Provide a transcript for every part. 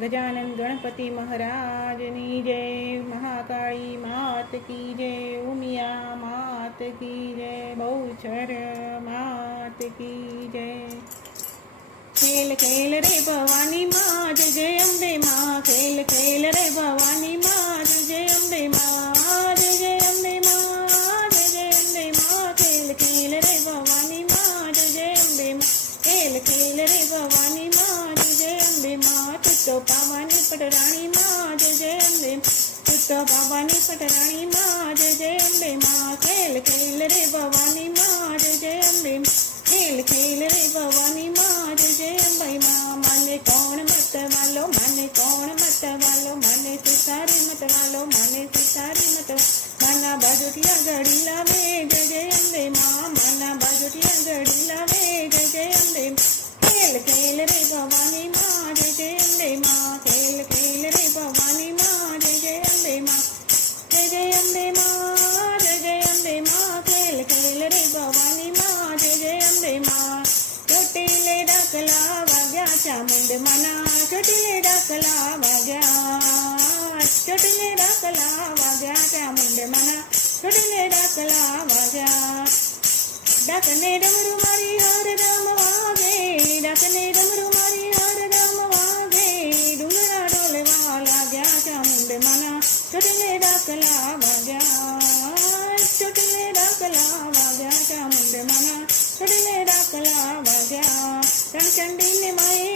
ગજાનંદ ગણપતિ મહારાજની જય, મહાકાળી માત કી જય, ઉમિયા માત કી જય, બહુચર માત કી જય. ખેલ ખેલ રે ભવાની માં જય જય અંબે મા, ખેલ ખેલ અંબે તુતો પાવાની પટરાણી માં જય જય અંબે માં ખેલ ખેલ રે ભવાની માં જય જય અંબે ખેલ ખેલ રે ભવાની માં જય જય અંબે માં મને કોણ મત વાલો મને કોણ મત વાલો મને સિતારી મત વાલો મને સિતારી મત માના બાજુટિયા ઘડી લાવે જય જય અંબે માં માના બાજુટિયા ઘડી લાવે જય જય અંબે ખેલ ખેલ રે ભવાની માં मुंड मना छोटीले डाकला वाग्या छोटीले डाकला वाग्या क्या मुंड मना छोटीले डाकला वाग्या. डाकने डमरू मारी हर राम वागे, डाकने डमरू मारी हर राम वागे. डुंगरा डोलवा गया क्या मुंड मना छोटीले डाकला वाग्या. छोटीले डाकला वाग्या क्या मुंड मना छोटीले डाकला वाग्या. रामचंडी ने माई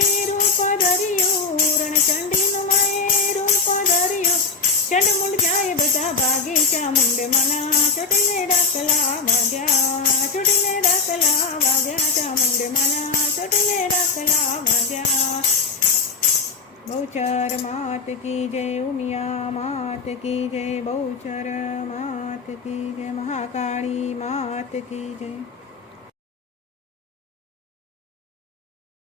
चंड मुंड जाए बता बागी क्या मना? छोटी ने डाकला बाजा छोटी ने डाकला बाजा क्या मना? छोटी ने डाकला बाजा बहुचर मात की जय उमिया, मात की जय बहुचर मात की जय। महाकाली मात की जय।